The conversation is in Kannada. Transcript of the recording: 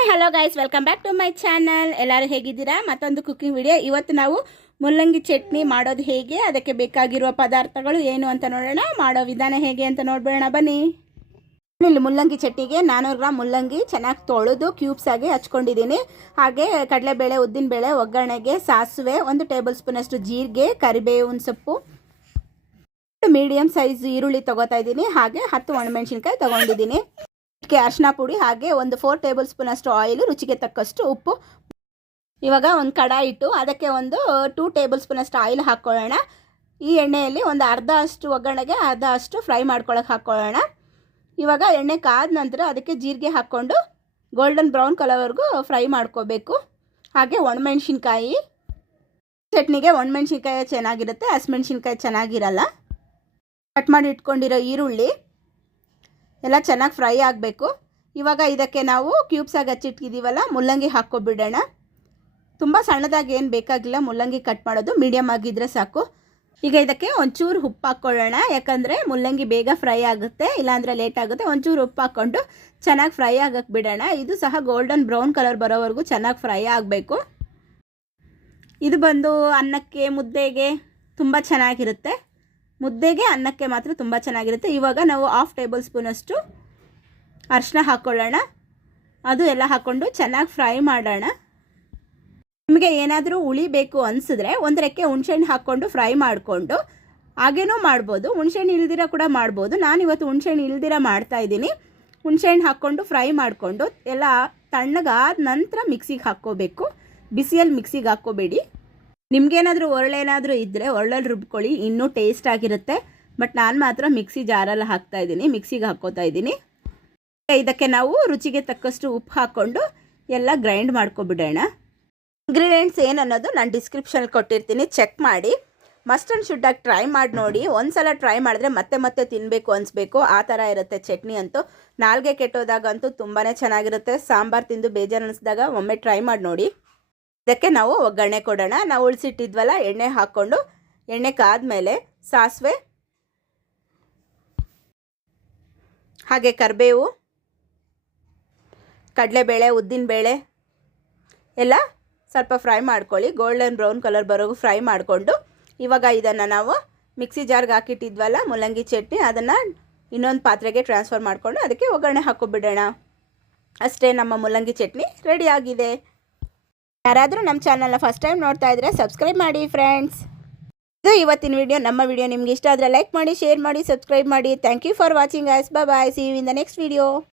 Hi hello guys welcome back to my channel ಎಲ್ಲರೂ ಹೇಗಿದ್ದೀರಾ? ಮತ್ತೊಂದು ಕುಕಿಂಗ್ ವಿಡಿಯೋ ಇವತ್ತು ನಾವು ಮುಲ್ಲಂಗಿ ಚಟ್ನಿ ಮಾಡೋದು ಹೇಗೆ? ಅದಕ್ಕೆ ಬೇಕಾಗಿರುವ ಪದಾರ್ಥಗಳು ಏನು ಅಂತ ನೋಡೋಣ. ಮಾಡೋ ವಿಧಾನ ಹೇಗೆ ಅಂತ ನೋಡ್ಬೋಣ ಬನ್ನಿ. ಇಲ್ಲಿ ಮುಲ್ಲಂಗಿ ಚಟ್ನಿಗೆ ನಾನೂರು ಗ್ರಾಮ್ ಮುಲ್ಲಂಗಿ ಚೆನ್ನಾಗಿ ತೊಳೆದು ಕ್ಯೂಬ್ಸ್ ಆಗಿ ಹಚ್ಕೊಂಡಿದ್ದೀನಿ. ಹಾಗೆ ಕಡಲೆಬೇಳೆ, ಉದ್ದಿನಬೇಳೆ, ಒಗ್ಗರಣೆಗೆ ಸಾಸಿವೆ, ಒಂದು ಟೇಬಲ್ ಸ್ಪೂನಷ್ಟು ಜೀರಿಗೆ, ಕರಿಬೇವಿನ ಸೊಪ್ಪು. ಮೀಡಿಯಂ ಸೈಜ್ ಈರುಳ್ಳಿ ತಗೋತಾ ಇದ್ದೀನಿ. ಹಾಗೆ ಹತ್ತು ಒಣಮೆಣಸಿನ್ಕಾಯಿ ತಗೊಂಡಿದ್ದೀನಿ. ಇದಕ್ಕೆ ಅರಿಶಿನ ಪುಡಿ ಹಾಗೆ ಒಂದು ಫೋರ್ ಟೇಬಲ್ ಸ್ಪೂನ್ ಅಷ್ಟು ಆಯಿಲ್ ರುಚಿಗೆ ತಕ್ಕಷ್ಟು ಉಪ್ಪು. ಇವಾಗ ಒಂದು ಕಡಾಯಿ ಇಟ್ಟು ಅದಕ್ಕೆ ಒಂದು ಟೂ ಟೇಬಲ್ ಸ್ಪೂನ್ ಅಷ್ಟು ಆಯಿಲ್ ಹಾಕ್ಕೊಳ್ಳೋಣ ಈ ಎಣ್ಣೆಯಲ್ಲಿ ಒಂದು ಅರ್ಧ ಅಷ್ಟು ಒಗ್ಗರಣೆಗೆ ಅರ್ಧ ಅಷ್ಟು ಫ್ರೈ ಮಾಡ್ಕೊಳಕ್ಕೆ ಹಾಕ್ಕೊಳ್ಳೋಣ ಇವಾಗ ಎಣ್ಣೆ ಕಾದ ನಂತರ ಅದಕ್ಕೆ ಜೀರಿಗೆ ಹಾಕ್ಕೊಂಡು ಗೋಲ್ಡನ್ ಬ್ರೌನ್ ಕಲರ್ವರೆಗೂ ಫ್ರೈ ಮಾಡ್ಕೋಬೇಕು. ಹಾಗೆ ಒಣಮೆಣ್ಸಿನ್ಕಾಯಿ. ಚಟ್ನಿಗೆ ಒಣಮೆಣ್ಸಿನ್ಕಾಯಿ ಚೆನ್ನಾಗಿರುತ್ತೆ, ಹಸಿಮೆಣ್ಸಿನ್ಕಾಯಿ ಚೆನ್ನಾಗಿರಲ್ಲ. ಕಟ್ ಮಾಡಿ ಇಟ್ಕೊಂಡಿರೋ ಈರುಳ್ಳಿ. ಎಲ್ಲ ಚೆನ್ನಾಗಿ ಫ್ರೈ ಆಗಬೇಕು. ಇವಾಗ ಇದಕ್ಕೆ ನಾವು ಕ್ಯೂಬ್ಸಾಗಿ ಹಚ್ಚಿಟ್ಟಿದ್ದೀವಲ್ಲ ಮುಲ್ಲಂಗಿ ಹಾಕ್ಕೊಬಿಡೋಣ. ತುಂಬ ಸಣ್ಣದಾಗಿ ಏನು ಬೇಕಾಗಿಲ್ಲ, ಮುಲ್ಲಂಗಿ ಕಟ್ ಮಾಡೋದು ಮೀಡಿಯಮ್ ಆಗಿದ್ದರೆ ಸಾಕು. ಈಗ ಇದಕ್ಕೆ ಒಂಚೂರು ಉಪ್ಪು ಹಾಕ್ಕೊಳ್ಳೋಣ, ಯಾಕಂದರೆ ಮುಲ್ಲಂಗಿ ಬೇಗ ಫ್ರೈ ಆಗುತ್ತೆ, ಇಲ್ಲಾಂದರೆ ಲೇಟ್ ಆಗುತ್ತೆ. ಒಂಚೂರು ಉಪ್ಪು ಹಾಕ್ಕೊಂಡು ಚೆನ್ನಾಗಿ ಫ್ರೈ ಆಗಕ್ಕೆ ಬಿಡೋಣ. ಇದು ಸಹ ಗೋಲ್ಡನ್ ಬ್ರೌನ್ ಕಲರ್ ಬರೋವರೆಗೂ ಚೆನ್ನಾಗಿ ಫ್ರೈ ಆಗಬೇಕು. ಇದು ಬಂದು ಅನ್ನಕ್ಕೆ, ಮುದ್ದೆಗೆ ತುಂಬ ಚೆನ್ನಾಗಿರುತ್ತೆ. ಮುದ್ದೆಗೆ ಅನ್ನಕ್ಕೆ ಮಾತ್ರ ತುಂಬ ಚೆನ್ನಾಗಿರುತ್ತೆ. ಇವಾಗ ನಾವು ಹಾಫ್ ಟೇಬಲ್ ಸ್ಪೂನಷ್ಟು ಅರಿಶಿನ ಹಾಕ್ಕೊಳ್ಳೋಣ ಅದು ಎಲ್ಲ ಹಾಕ್ಕೊಂಡು ಚೆನ್ನಾಗಿ ಫ್ರೈ ಮಾಡೋಣ. ನಿಮಗೆ ಏನಾದರೂ ಉಳಿಬೇಕು ಬೇಕು ಅನಿಸಿದ್ರೆ ಒಂದು ರೆಕ್ಕೆ ಹುಣ್ಸೆಹಣ್ಣು ಹಾಕ್ಕೊಂಡು ಫ್ರೈ ಮಾಡಿಕೊಂಡು ಹಾಗೇನೂ ಮಾಡ್ಬೋದು. ಹುಣಸೆಹಣ್ಣು ಇಲ್ದಿರ ಕೂಡ ಮಾಡ್ಬೋದು. ನಾನು ಇವತ್ತು ಹುಣ್ಸೆಹಣ್ಣು ಇಲ್ದಿರ ಮಾಡ್ತಾಯಿದ್ದೀನಿ ಹುಣಸೆಹಣ್ಣು ಹಾಕ್ಕೊಂಡು ಫ್ರೈ ಮಾಡಿಕೊಂಡು ಎಲ್ಲ ತಣ್ಣಗಾದ ನಂತರ ಮಿಕ್ಸಿಗೆ ಹಾಕ್ಕೋಬೇಕು. ಬಿಸಿಯಲ್ಲಿ ಮಿಕ್ಸಿಗೆ ಹಾಕ್ಕೋಬೇಡಿ. ನಿಮ್ಗೇನಾದರೂ ಒರಳೇನಾದರೂ ಇದ್ದರೆ ಒರಳಲ್ಲಿ ರುಬ್ಕೊಳ್ಳಿ, ಇನ್ನೂ ಟೇಸ್ಟ್ ಆಗಿರುತ್ತೆ. ಬಟ್ ನಾನು ಮಾತ್ರ ಮಿಕ್ಸಿ ಜಾರಲ್ಲಿ ಹಾಕ್ತಾ ಇದ್ದೀನಿ, ಮಿಕ್ಸಿಗೆ ಹಾಕ್ಕೋತಾ ಇದ್ದೀನಿ. ಇದಕ್ಕೆ ನಾವು ರುಚಿಗೆ ತಕ್ಕಷ್ಟು ಉಪ್ಪು ಹಾಕ್ಕೊಂಡು ಎಲ್ಲ ಗ್ರೈಂಡ್ ಮಾಡ್ಕೊಬಿಡೋಣ. ಇಂಗ್ರೀಡಿಯೆಂಟ್ಸ್ ಏನನ್ನೋದು ನಾನು ಡಿಸ್ಕ್ರಿಪ್ಷನ್ ಕೊಟ್ಟಿರ್ತೀನಿ ಚೆಕ್ ಮಾಡಿ. ಮಸ್ಟ್ ಆ್ಯಂಡ್ ಶುಡ್ಡಾಗಿ ಟ್ರೈ ಮಾಡಿ ನೋಡಿ. ಒಂದು ಸಲ ಟ್ರೈ ಮಾಡಿದ್ರೆ ಮತ್ತೆ ಮತ್ತೆ ತಿನ್ನಬೇಕು ಅನಿಸ್ಬೇಕು. ಆ ಥರ ಇರುತ್ತೆ ಚಟ್ನಿ ಅಂತೂ. ನಾಲ್ಗೆ ಕೆಟ್ಟೋದಾಗಂತೂ ತುಂಬಾ ಚೆನ್ನಾಗಿರುತ್ತೆ. ಸಾಂಬಾರು ತಿಂದು ಬೇಜಾರು ಅನಿಸಿದಾಗ ಒಮ್ಮೆ ಟ್ರೈ ಮಾಡಿ ನೋಡಿ. ಇದಕ್ಕೆ ನಾವು ಒಗ್ಗರಣೆ ಕೊಡೋಣ. ನಾವು ಉಳಿಸಿಟ್ಟಿದ್ವಲ್ಲ, ಎಣ್ಣೆ ಹಾಕ್ಕೊಂಡು, ಎಣ್ಣೆ ಕಾದ್ಮೇಲೆ ಸಾಸಿವೆ, ಹಾಗೆ ಕರಿಬೇವು, ಕಡಲೆಬೇಳೆ, ಉದ್ದಿನಬೇಳೆ ಎಲ್ಲ ಸ್ವಲ್ಪ ಫ್ರೈ ಮಾಡ್ಕೊಳ್ಳಿ. ಗೋಲ್ಡನ್ ಬ್ರೌನ್ ಕಲರ್ ಬರೋಗೂ ಫ್ರೈ ಮಾಡಿಕೊಂಡು, ಇವಾಗ ಇದನ್ನು ನಾವು ಮಿಕ್ಸಿ ಜಾರ್ಗೆ ಹಾಕಿಟ್ಟಿದ್ವಲ್ಲ ಮೂಲಂಗಿ ಚಟ್ನಿ, ಅದನ್ನು ಇನ್ನೊಂದು ಪಾತ್ರೆಗೆ ಟ್ರಾನ್ಸ್ಫರ್ ಮಾಡಿಕೊಂಡು ಅದಕ್ಕೆ ಒಗ್ಗರಣೆ ಹಾಕ್ಕೊಬಿಡೋಣ. ಅಷ್ಟೇ ನಮ್ಮ ಮೂಲಂಗಿ ಚಟ್ನಿ ರೆಡಿ ಆಗಿದೆ. ಯಾರಾದರೂ ನಮ್ಮ ಚಾನಲ್ನ ಫಸ್ಟ್ ಟೈಮ್ ನೋಡ್ತಾ ಇದ್ದರೆ ಸಬ್ಸ್ಕ್ರೈಬ್ ಮಾಡಿ ಫ್ರೆಂಡ್ಸ್ ಇದು ಇವತ್ತಿನ ವಿಡಿಯೋ ನಮ್ಮ ವಿಡಿಯೋ ನಿಮ್ಗೆ ಇಷ್ಟ ಆದರೆ ಲೈಕ್ ಮಾಡಿ ಶೇರ್ ಮಾಡಿ ಸಬ್ಸ್ಕ್ರೈಬ್ ಮಾಡಿ. Thank you for watching ice bye see you in the next video